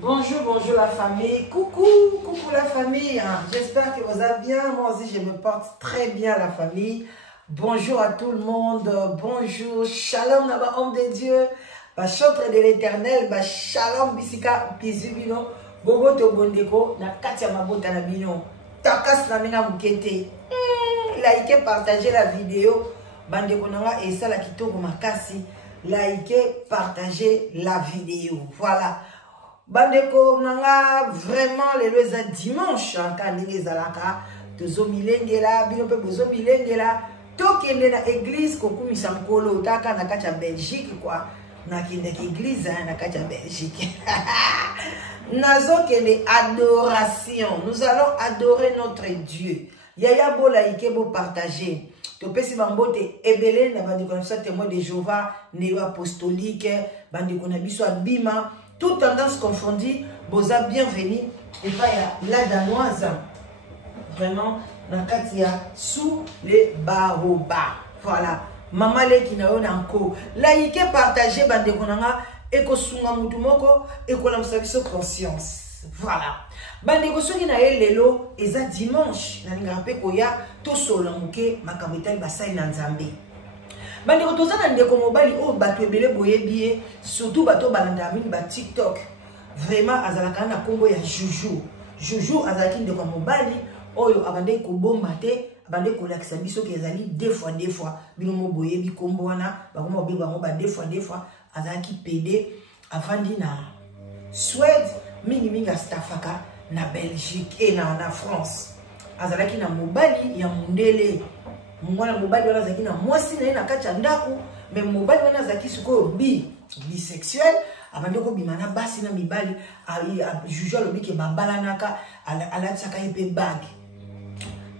Bonjour, bonjour la famille. Coucou la famille. J'espère que vous allez bien. Moi aussi, je me porte très bien la famille. Bonjour à tout le monde. Bonjour. Shalom, naba homme de Dieu. Chantre de l'éternel. Shalom, bisika, bisibino. Bobo to bondeko. Na katia mabota na bino. Takas na nenga mukete. Likez, partagez la vidéo. Bandeko nanga et ça la kitoko makasi. Likez, partagez la vidéo. Voilà. Bandeko nanga vraiment les lois dimanche quand les zalaka tozo milengela bino pe bozo milengela tokende na église kokumisa mkolo taka na kacha Belgique quoi na kende église na kacha Belgique nazo kende adoration. Nous allons adorer notre Dieu. Yaya bo like bo partager to pesi bambote ebele na bandeko na témoin de Jéhovah néo apostolique bandeko na biso abima. Toute tendance confondue, boza bienvenue. Et pas la danoise. Vraiment, dans Katia, sous les baobas. Voilà. Maman le qui n'a pas encore. Like, partagez, bande konanga, et ko sunga mutumoko, et ko la msabiso conscience. Voilà. Bande ko soki na lelo, eza dimanche. Na ngape koya, to solo muke, makabitel basai na nzambe. Bande ko tozana ndeko mobali o bato ebele boyebiye surtout bato balanda mini ba TikTok vraiment azalaka na kombo ya Juju azalaki ndeko mobali oyo abande ko bomba te abande ko lakisa biso ke ezali deux fois bino mo boyebi kombo wana bakoma obi bango ba deux fois azalaki PD avandi na Suède mingi astafaka na Belgique et na France azalaki na mobali ya mundele. Mwana mobali wana zaki na mwasi na na kacha ndaku mais mobali wana zaki siko bisexuel abande ko bimana basi na mibali Juju lobi ke babala naka ala tsaka epe bag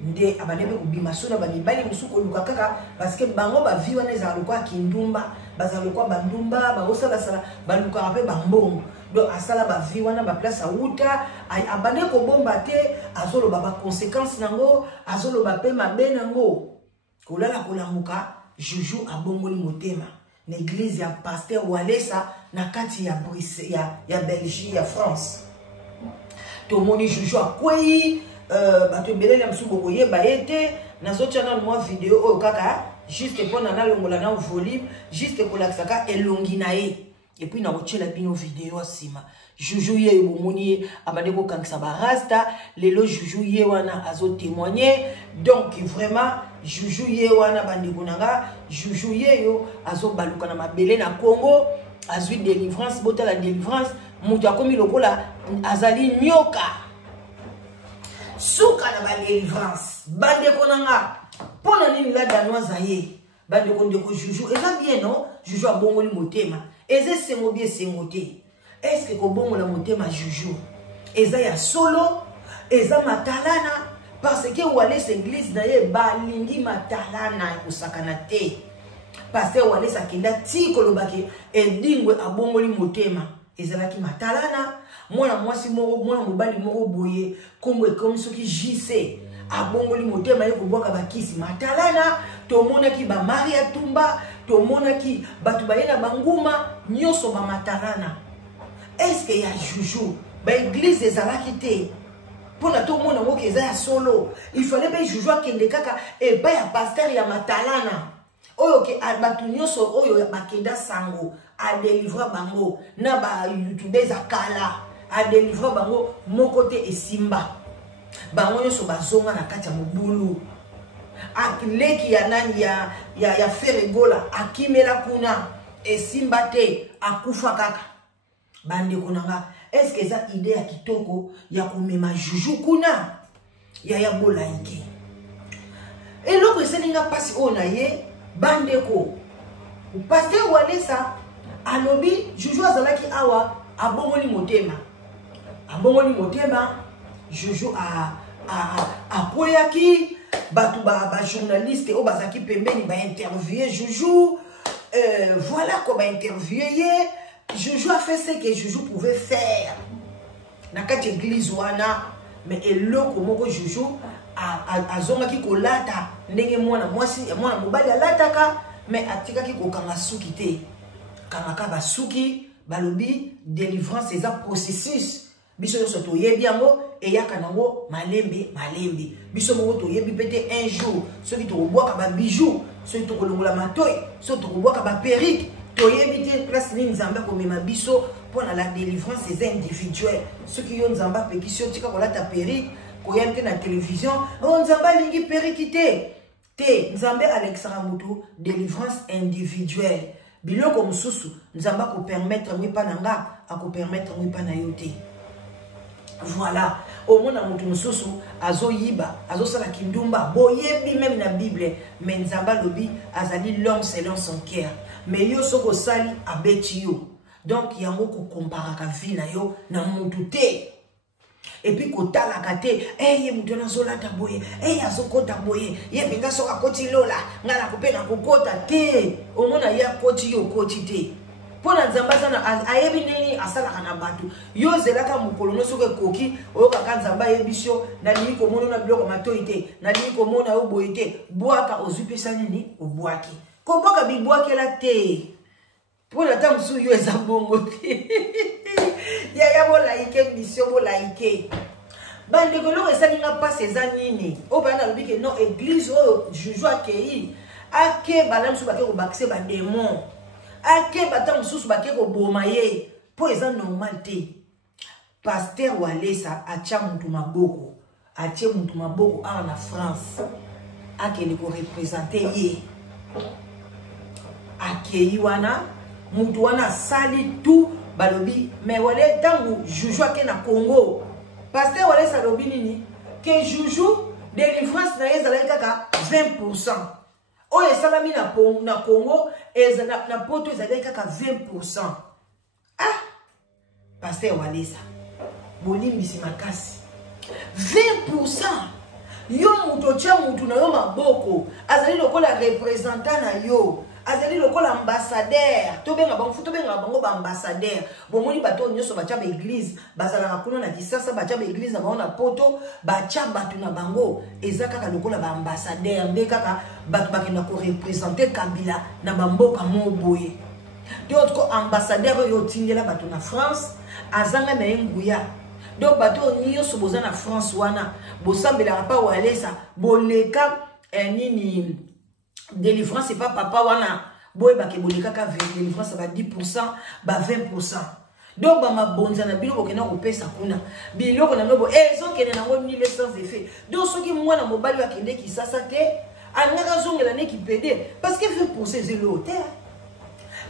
nde abande ko bima sona ba mibali musuko luka kaka parce que bango ba vi wana za lokwa kindumba baza lokwa bandumba ba osala sala ba luka ape bambongo donc asala ba vi wana ba place auta abande ko bomba te azolo ba conséquences nango azolo ba pe mabe nango. Kolala kolamuka Juju abongoli motema na église ya pasteur Walesa na kati ya Bruxelles ya Belgique ya France. To moni Juju akwei bato belele msubo koyeba ete nazotia na moi vidéo oyo kaka juste pour na longola na volume juste pour lakisaka elongi na ye et puis na kochela bino vidéo sima Juju ye bomoni abande ko kankisa ba rasta lelo Juju ye wana azo témoigner donc vraiment Juju ye wana bande kunanga Juju ye yo azo baluka na mabele na Congo azui délivrance bota la délivrance mutu akomi lokola azali nyoka suka na ba délivrance bande kunanga pona nini la danoise ye bande kondeko Juju eza bien non Juju abongoli motema eze sengo bien sengote. Est-ce que kobongo la motema Juju eza ya solo eza matalana parce que Walesa église na ye balingi matalana kusakana te parce que Walesa kenda ti kolobaki edingwe abongoli motema ezalaki matalana mwana mwasi moko mwana mobali moko boye komwe komisoki JC abongoli motema ye kobwaka bakisi matalana tomonaki ba Maria Tumba tomonaki batu bayena banguma nyoso ba matalana. Est-ce qu'il y a Juju ba église ezalaki te pona to mona ngo keza ya solo il fallait ba Juju akende kaka e ba ya pasteur ya matalana oyo ke batu nyoso oyo bakenda sango a délivrer bango na ba youtubers akala a délivrer bango moko te esimba bango nyoso bazonga na kati ya mobulu akileki ya nani ya feregola akimela kuna esimba te akufa kaka. Bande konanga est-ce que ça idée ya kitoko ya komema Juju kuna ya bolaike eloko eselinga pasi ona ye bande ko pasteur Walesa alobi Juju azalaki awa abongoli motema Juju akoyaki batu ba journaliste o bazaki pembeni ba interviewer Juju voilà comment interviewer Juju a fait ce que Juju pouvait faire. Na kati église wana mais eloko moko Juju azongaki kolata ndenge mwana mwasi mwana mobali alataka mais atikaki kokanga suki te. Kamaka basuki balobi délivrance c'est un processus. Biso yo soto yebi yango et yakanango malembe malembe. Biso mo to yebi pété un jour, ceux qui to bois ka bijou, ceux qui to longola matoy, ceux qui to bois ka perruque, to yebi té place ni nzamba ko mema biso pour la délivrance c'est individuel. Ceux qui yo nzamba pe ki so tika ko la ta perruque, ko yente na télévision, on nzamba lingi perruque té nzambe Alexandre Mutu délivrance individuelle. Biloko mususu nzamba ko permettre mwi pa nanga, a ko permettre mwi pa na yote. Voilà, au monde a mutu mususu azo yiba, azo sala kindumba, boyebi même na Bible, mais nzamba lobi azali l'homme selon son cœur. Mais yo soko sali abeti yo. Donc yango ko compara ka vie na yo na mutu te. Et puis kota la kate, ye mutu na zola ta boye, azo kota boye, ye benga soka koti lola, ngala kupe na kokota te. Au monde ya koti yo koti te. Pona nzamba sana ayebi nini asala kana batu yo zelaka mukolo no soke koki oyo kaka nzamba yebisho na lili komona na biloko matoi te na lili komona yo boye te bwaka ozupesa nini obwaki ko bwaka bibwaki la te pona ta musu yo eza bongo te ya bo like mission bo like bande ko lo esa ninga passe eza nini o bana lobi ke non église o jujo akei ake bala musu bake ko bakse ba démon ake bata mususu bake ko boma ye po eza normal te. Pasteur Walesa atia mutu maboko atie mutu maboko a na France ake li ko représenter ye ake wana mutu wana sali tout balobi mais wale tangu juju ake na Congo Pasteur Walesa lobi nini ke juju délivrance na ezala kaka 20%. O esalami na Congo na poto ezali kaka 20%. Ah, Pasteur Walesa bolimbisi makasi 20%. Yo muto tia mutu na yo maboko azali lokola représentant na yo azali lokola ambassadeur to benga bango ba ambassadeur bomoni bato nyoso bacha ba église bazala kuna na kisasa bacha ba église na baona poto bacha batu na bango ezaka ka lokola ba ambassadeur nde kaka batu bakenda ko représenter Kabila na bamboka moboye donc ko ambassadeur yo tingela batu na France azanga na nguya donc bato nyoso boza na France wana bosambela pa Walesa boleka nini délivrance c'est pas papa wana boy ba ke boleka ka délivrance ba 10% ba 20%. Donc ba mabonza na biloko kena ko pesa kuna biloko na nobo ezo kena na ngoni les sans effet. Donc soki mwana mobali wa kende ki sasa te anaka zongela ne ki pede parce que 20% c'est le hôtel.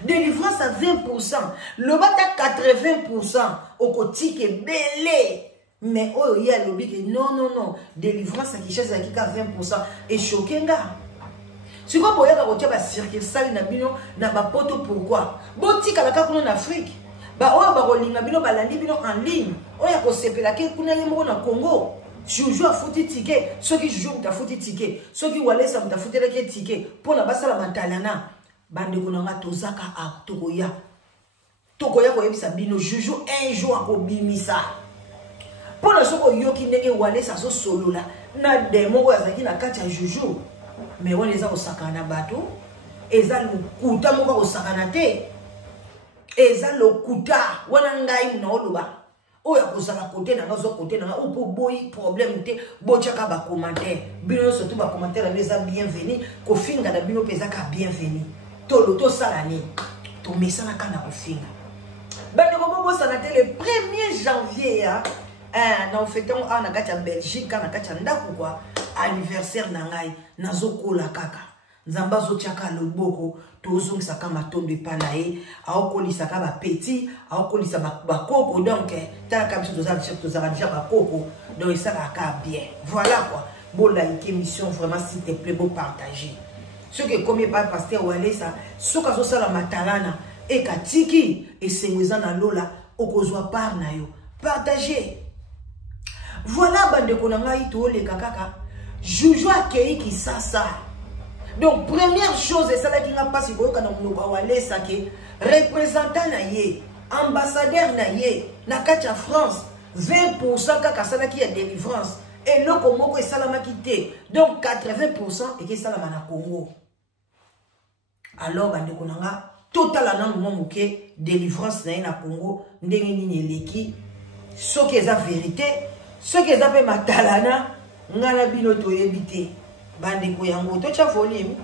Délivrance à 20%, le bata 80% au quotidien belé. Mais oh il y a le big non délivrance qui cherche à 20% et choqué nga. Si vous voyez que vous avez circuit sale na bino na ba poto pourquoi? Boti kala ka kuna en Afrique. Ba oyo ba rolinga bino ba landi bino en ligne. Oya ko sepela ke kuna yemo na Congo. Joujou a foutu ticket, ceux qui jouent ta foutu ticket, ceux qui Walesa ta foutu le ticket pour na basala mantalana. Bande konanga tozaka a tokoya. Tokoya ko yebisa bino joujou un jour a ko bimisa. Pour la soko yoki ndenge Walesa so solo la na demo ko azaki na kati ya joujou. Mais on les a au sakana bateau, eza lokuta moko au sakana te, eza lokuta wana ngai na oloba. Oya kozala côté na ngazo côté na ou pour boy problème te bochaka ba commentaire. Bino surtout ba commentaire les a bienvenue, ko finga da bino peza ka bienvenue. Tolo to salani, to mesana kana ko finga. Bande ko bobo sanate le 1er janvier na fêtons na kati ya Belgique na kati ya ndako kwa anniversaire na ngai nazokola kaka nzamba zo tiaka loboko tozongisa ka matondo epana ye aokolisaka ba petit aokolisa ba koko donc taka biso tozala déjà ba koko donc ça ka bien voilà quoi bon like émission vraiment s'il te plaît beau partager ce que comme pas Pasteur Walesa soka zo sala matalana e katiki e sengweza na lola okozwa par na yo partager voilà bande konanga ito le kaka Joujou akei ki sasa. Donc première chose et ça là qui n'a pas si vous kana mloba Walesa ke représentant na ye, ambassadeur na ye, na katia France, 20% kaka sala ki ya délivrance et le Congo ko salama kité. Donc 80% et ki salama na Congo. Alors bande konanga total na moment moké délivrance na Congo ndenge nini eleki soki eza vérité soki eza pe matalana ngala bino toyebite bandeko yango to cha volume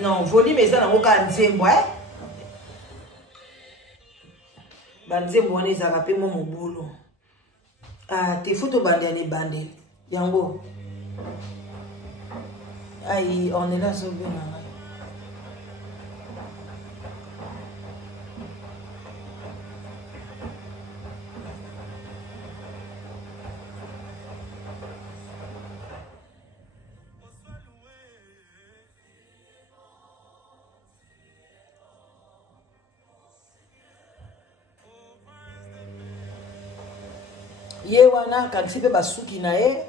non volume eza na ngoka nzembo banzembo wana ezaka pe mo mobulu te foto bande ya bande yango aïe on est là sur bien ye wana kanisi pe basuki na ye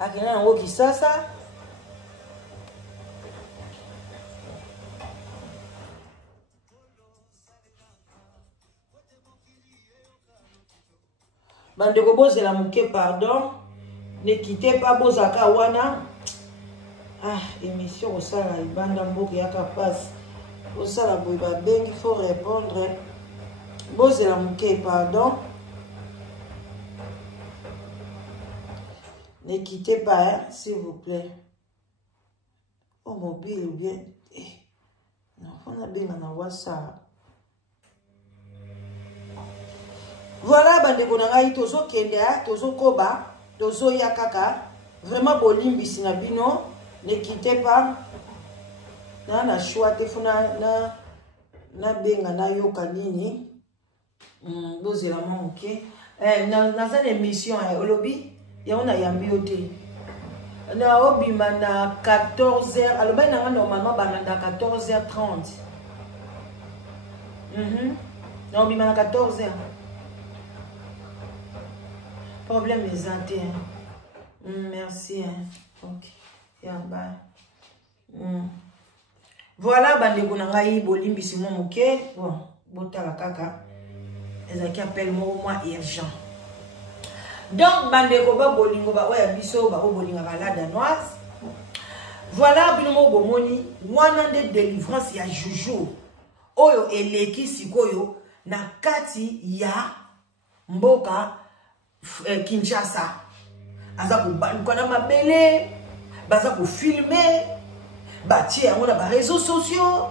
akina nango Kisasa bandeko bozela moke pardon ne quittez pas bozaka wana émission osala libanda mboka yaka passe osala boye babengi faut répondre bozela moke pardon. Ne quittez pas, hein, s'il vous plaît. Oh, mobile ou bien. Non, on a bien en WhatsApp. Voilà, bande konanga tozo kende, tozo koba, tozo yakaka. Vraiment bolimbi sinabino. Ne quittez pas. Na choix te funa na benga na yoka nini. Boze la main, ok. Dans une émission, Olobi. Ya on a yambi ote. Na obima na 14h. Alors ben normalement bananda 14h30. Na obima na 14h. Problème les anté. Merci. Ok. Ya bye. Voilà bande konanga yi bolimbi simo moke. Bon, botala kaka. Ezaki appelle moi urgent. Donc, bandeko ba bolingo ba oya biso ba bolinga la danoise. Voilà binomo bomoni wana de délivrance ya Juju. Oyo eleki sikoyo na kati ya mboka Kinshasa. Aza ko baluka na mabele, baza ko filmer, batie yango na ba réseaux sociaux.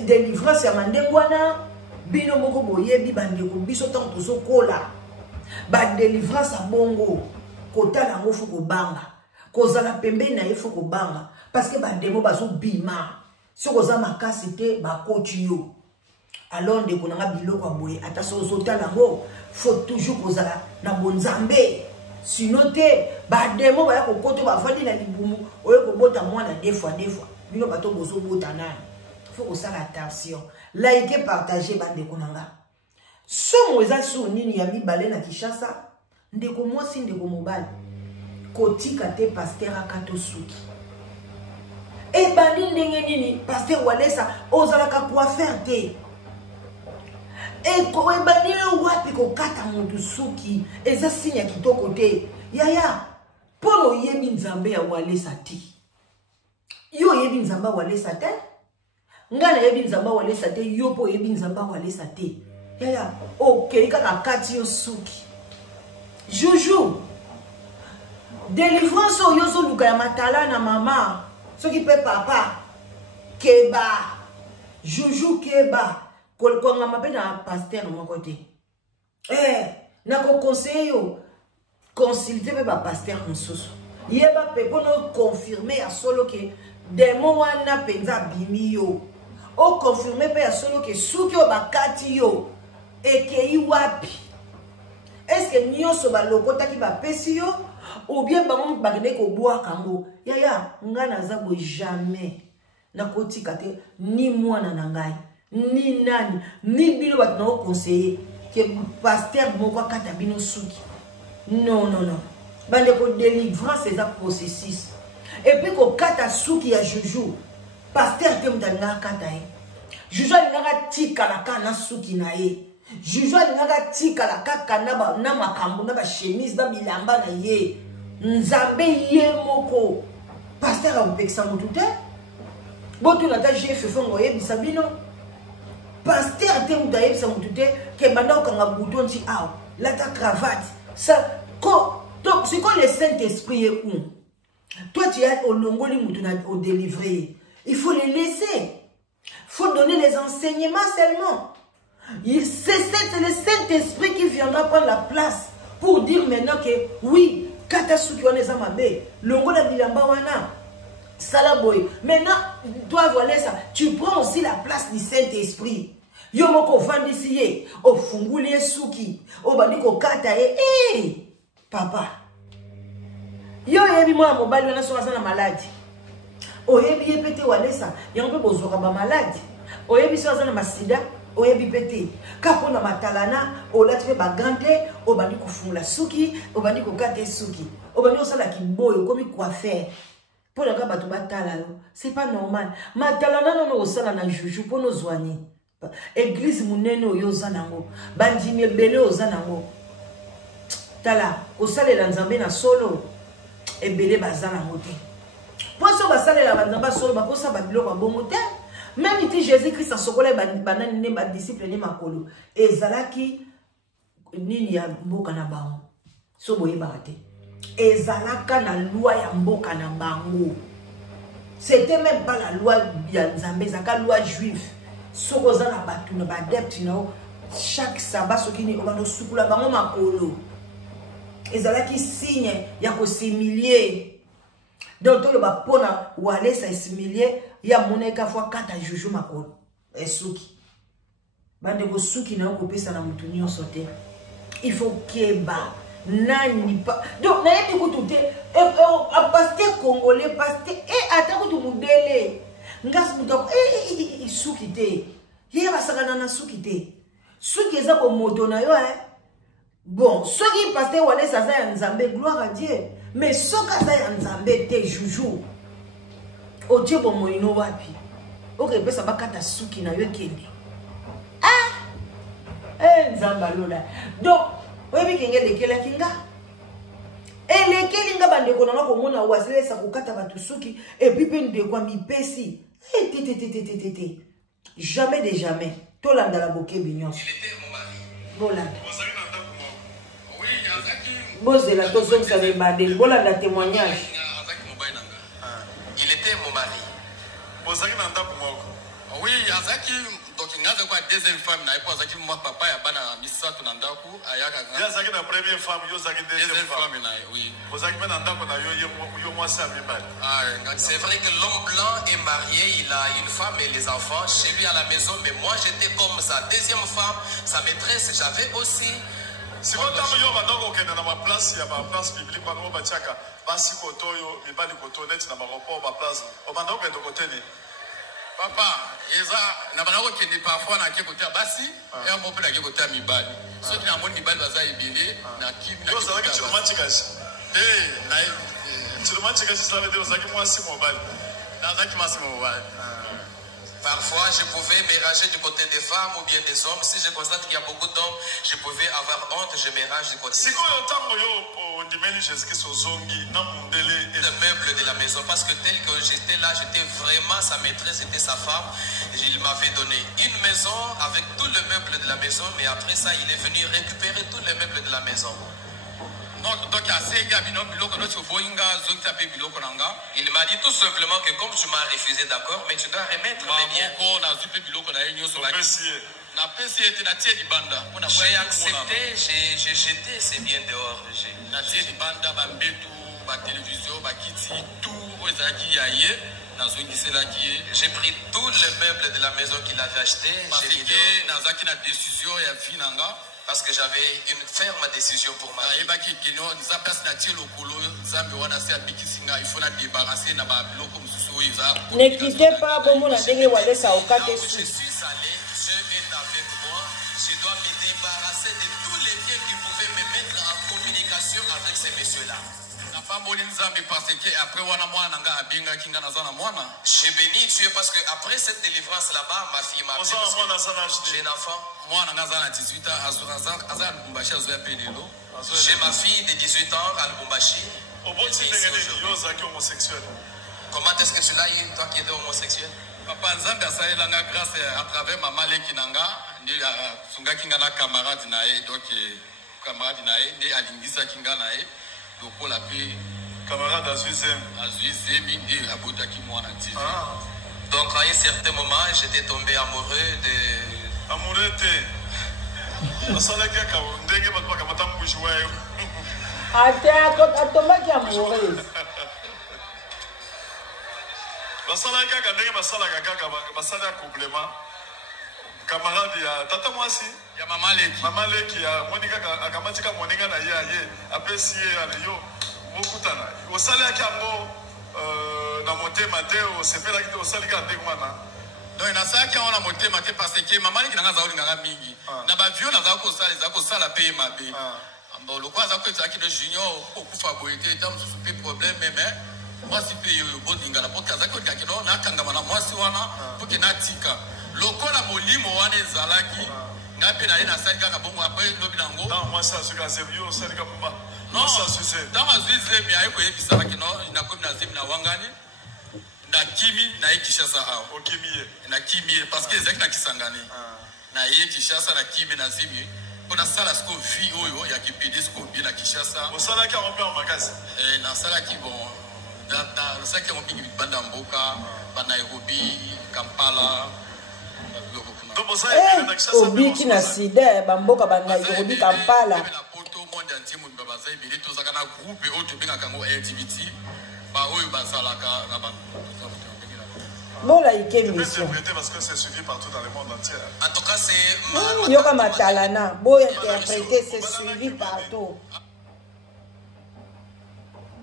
Délivrance ya mandengwana binomo ko boyebi bandeko biso tanto so kola. Ba délivrance à bongo kota nango fuko banga kozala pembe na ye fuko banga parce que ba demo bazo bima soko za makasi te ba kotiyo alors ndeko nanga biloko aboye ata so tala nango faut toujours kozala na bonzambe sinon te ba demo ba ya kokoto ba fandi na libumu oyo ko bota mwana deux fois bino bato bozo bota nani faut ko sala attention like partager ba ndeko nanga. Somo eza so nini ya mibale na Kinshasa ndeko mwasi ndeko mobali kotika te pasteur akato suki e bani ndenge nini pasteur walesa ozalaka coiffeur te e ko e bani wapi ko kata mutu suki eza sinya kitoko te yaya polo yebi nzambe ya walesa te yo yebi nzamba walesa te ngana yebi nzamba walesa te yo po yebi nzamba walesa te. Yaya, ok, kaka kati yo suki. Juju. Délivrance yo zo luka ya matala na mama. Soki pe papa. Keba. Juju keba. Kolkonga mabe na pasteur moko te. Na ko conseiller yo. Consulter pe ba pasteur mosusu. Yeba pe pono confirmer ya solo ke demo wana penza bimi yo. O confirmer pe ya solo ke suki yo bakati yo. Ekei wapi? Est-ce que nyonso ba lokota ki ba pesi yo ou bien bango bagene ko boa kango? Yaya, ngana za bo jamais na kotika te ni mwana na ngai, ni nani, ni bino ba na conseiller que pasteur moko kata bino suki. Non. Bande ko délivrance c'est un processus. Et puis ko kata suki ya Juju. Pasteur te mutanga kata e. Juju ngaka tika la kana suki na ye. Juju ngaka tika la kaka na makambo na ba chemise na bilamba na ye. Nzambe ye moko. Pasteur a upekisa mutu te. Boto na ta chef fongo yebi sabino. Pasteur te udaye sa mutute ke banda okanga bouton ti ah la ta cravate. Ça donc c'est quand le Saint-Esprit est où? Toi tu es au longoli mutuna au délivrer. Il faut les laisser. Faut donner les enseignements seulement. C'est le Saint-Esprit qui viendra prendre la place pour dire maintenant que oui, Katasuki wana eza mabe, longola bilamba wana, salaboy. Maintenant, toi voilà ça, tu prends aussi la place du Saint-Esprit. Yo moko vandisi ye, o funguli suki, o bandiko kata e, papa. Yo yebi moi mobali wana so na malade. O yebi ye pete wale ça, yango pe bozoka ba malade. O yebi so na masida. Oyebi pete kapona matalana olati pe bagante obandi kufula suki obandi kokate suki obandi osala kiboyo komi coiffeur pour la bato batala yo c'est pas normal matalana non osala na juju pour nos soigner église munene oyo zanango bandimi ebele ozanango tala osalela nzambe na solo ebele bazanango te poso basalela banzamba solo bakosa babiloko bongo te. Même si Jésus-Christ a sokolé banani ne ba disciple ne makolo ezalaki nini ya mboka na bango so boye barate ezalaka na loi ya mboka na bango. C'était même pas la loi ya Nzambe, zaka loi juive. Soko za na batu na badepte no chaque sabbat sokini obano sukula bango makolo ezalaki signe ya ko s'humilier. Donc tout le bas pona wale sa s'humilier ya moneka fois 4 juju makolo esuki bande go suki na ko pesa na mutu nyonso te. Il faut keba nani pas donc na yebi kutu te pasteur congolais pasteur ata kutu mudele ngas muto suki te ye basaka na suki te suki eza ko moto na yo bon soki pasteur wale sa za ya Nzambe gloire à Dieu mais soka za ya Nzambe te juju otie bo moino wapi oke pesa bakata suki na yo kende Nzamba lola donc oyebi kenge lekela kinga elekeli nga bande ko na ko mona wasele sa kokata batu suki et puis pe ndeko mipesi tete jamais de jamais tolanda la bokebi nyonso. Il était mon mari. Bolanda oui bozela tozong sa bande bolanda témoignage. Il était mon mari. Bozaki na ndako moko. Oui, azaki donc ngaza kwa deuxième femme na ipo azaki moi papa ya bana misato na ndako ayaka nga. Yazaki na première femme yo zaki deuxième femme na oui. Bozaki na ndako na yo moi sa mibali. C'est vrai que l'homme blanc est marié, il a une femme et les enfants chez lui à la maison, mais moi j'étais comme sa deuxième femme, sa maîtresse, j'avais aussi. Si vous avez ma place, il y a ma place publique, basi kotoyo, mibali kotonet na maropo ma place. Obanda ko ndo côté ni. Papa, eza na bana ko kende parfois na ke côté basi, et mon père na ke côté mibali. Ceux qui na mon mibali baza ibele na kibi na. Yo ça que tu romantique. Na tu romantique ça veut dire ça que moi c'est mobile. Na ça qui moi c'est mobile. Parfois, je pouvais me ranger du côté des femmes ou bien des hommes. Si je constate qu'il y a beaucoup d'hommes, je pouvais avoir honte, je me range du côté des femmes. Le meuble de la maison, parce que tel que j'étais là, j'étais vraiment sa maîtresse, c'était sa femme. Il m'avait donné une maison avec tout le meuble de la maison, mais après ça, il est venu récupérer tous les meubles de la maison. Donc, il m'a dit tout simplement que comme tu m'as refusé, d'accord, mais tu dois remettre les biens. J'ai accepté, j'ai jeté ces biens dehors. J'ai pris tous les meubles de la maison qu'il avait acheté. Parce que j'avais une ferme décision pour ma vie. Ne quittez pas, bon, je suis allé, Dieu est avec moi. Je dois me débarrasser de tous les biens qui pouvaient me mettre en communication avec ces messieurs-là. J'ai béni Dieu parce que après cette délivrance là-bas, ma fille m'a appelé. J'ai un enfant. J'ai ma fille de 18 ans à Lubumbashi. Comment est-ce que tu l'as eu, toi qui étais homosexuel? Papa Nzambe asalelanga grâce à travers Maman Leki Nanga, ndi sunga kinga na camarade nae, donc camarade nae, ndi alingisa kinga nae, donc pour la paix. Camarade Azuizem. Azuizem, ndi abota ki mwana TV. Donc à un certain moment, j'étais tombé amoureux de... Amoureux de... Asalaka ka ndenge batwa ka matambu jouer. Atomaki amoureux. Basalaka ka ndenge basalaka kaka basala complément. Camarade ya tata mwasi ya Mama Leki. Mama Leki ya Monica akamatika Monica na ye apesi ye yo mokutana. Osalaka yango na motema te osepela kito osalika ndenge mana. Donc na ça qui on a monté maté parce que Mama Leki nanga zauli nganga mingi. Na ba vieux na zako sala paye mabe. Bon le quoi zako tsaki de junior okufa boyete tam soupe problème mais moi si paye yo bodinga na poka zako kakino na kangama na mwasi wana poke na tika. Lokola molimo wana ezalaki ngape na ina salika ka bongo après lobi nango. Non moi ça ce gars yo salika pumba. Non ça c'est. Dans ma vie bien ayeko yebisa kino ina komi na zemi na wangani. Na kimi na Kishasa a okimiye na kimi parce que ezaki na Kisangani na Kishasa na kimi na zimi pona sala sko vi oyo ya kipedi sko bien na Kishasa osala ki on peut en magasin na sala ki bon dans ça qui on bingi banda mboka ba Nairobi Kampala obiki na sida ba mboka ba Nairobi Kampala na poto monde entier mo ba bazai bili to zaka na groupe oyo benga kango LGBT ba oyo bazalaka na ba bon la émission parce que c'est suivi partout dans le monde entier. En tout cas c'est yoka matalana bon interpréter c'est suivi partout.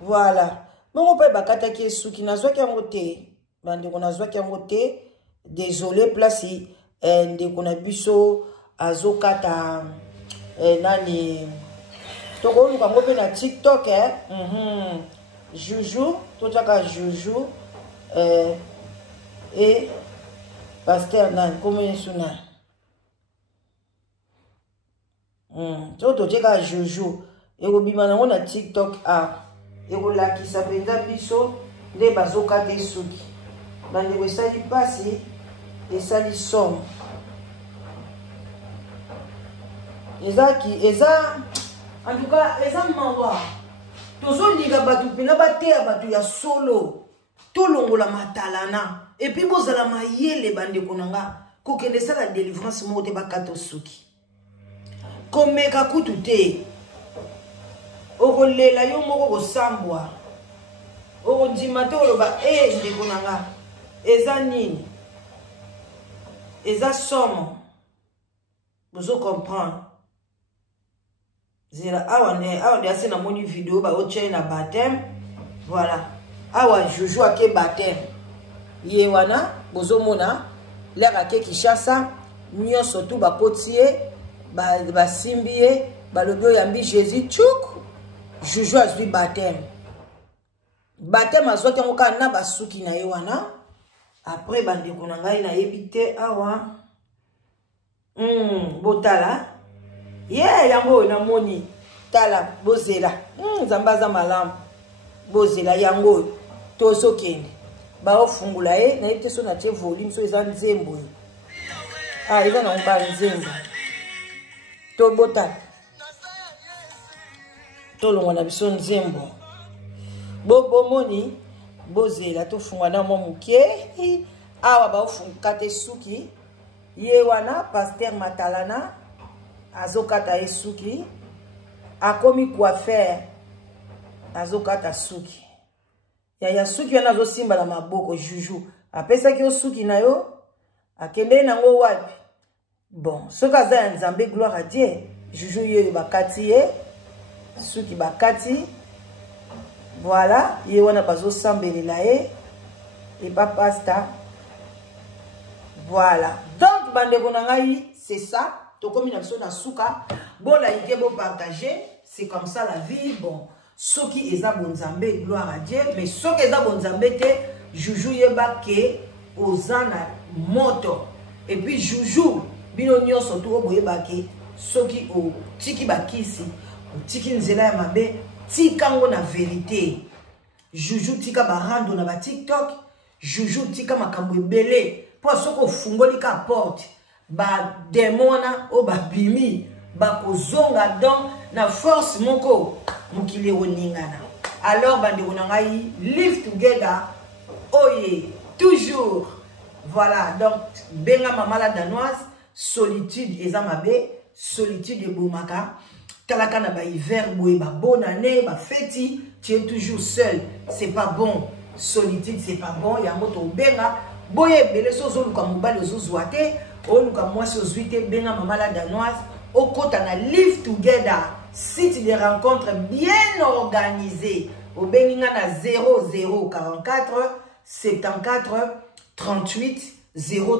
Voilà. Bon on peut bakata ki suki nazwa ki ngote bande ko nazwa ki ngote désolé place ndeko na biso azokata nani toko luka ngope na TikTok Juju totaka Juju et pasteur nan comment est suna toto teka Juju et obima nango na TikTok et kolakisa penza biso nde bazokata esuki bande esali pasi esali somme eza en tout cas eza mawa tozolinga batu pena bateya batu ya solo tolongola matalana et puis bozala mayele bandeko nanga kokende sala délivrance moko te bakata suki komeka kutu te okolela yo moko kosambwa okondima te oloba ndeko nanga eza nini eza somo bozo comprendre zela awa de ase na moni vidéo ba oche na baptême voilà awa Juju ake baptême ye wana bozo mona leka ke Kishasa nyonso tu bakotie basimbi balobi yambi Jésus tchouk Juju azwi baptême azwaki yango kaka na basuki na ye wana après bandeko na ngai nayebi te awa botala yango namoni tala bozela nzambe aza malamu bozela yango tozokende baofungula ye nayebi te so na tie volume so eza nzembo eza nango ba nzembo tobotala tolongwa na biso nzembo bomoni bozela tofunga na mwa mokie awa baofunga te suki ye wana pasteur Matalana azokata esuki akomi coiffeur azokata suki ya suki wana azosimba na maboko Juju apesaki yo suki na yo akende nango wapi bon soki aza ya Nzambe gloire à Dieu Juju ye bakati ye suki bakati voilà ye wana bazosambelela ye et pas pasta voilà donc bandeko na ngai c'est ça tokomi na biso na suka bon la idée bon partager c'est comme ça la vie bon soki eza bonzambe gloire à Dieu mais soki eza bonzambe te Juju yeba ke ozana moto et puis Juju bino nyonso to boyeba ke soki o tiki bakisi o tiki nzela ya mabe tikango na vérité Juju tika barando na ba TikTok Joujou tika makambo ebele. Po soko fungoli ka porte. Ba demona o ba bimi. Ba kozonga don na force moko. Mukile oningana. Alors bande onangai live together. Oye, toujours. Voilà, donc benga mama la danoise, solitude ezamabe, solitude de Boumaka. Talaka na ba hiver boue, ba bonne année, ba fêti, tu es toujours seul. C'est pas bon. Solitude, c'est pas bon. Ya moto benga. Boye bele sozo luka mobile ozozwate. O luka mwasi ozuite benga mama la danoise. Au kota na live together. Site de rencontres bien organisées. Au benga na 0044 74 38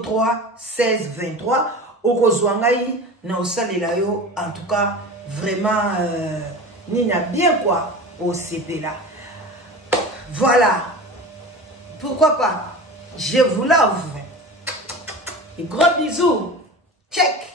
03 16 23. Au Kozwangaï na osalela yo. En tout cas, vraiment, Nina bien quoi au CP là. Voilà. Pourquoi pas? Je vous love. Et gros bisous. Check.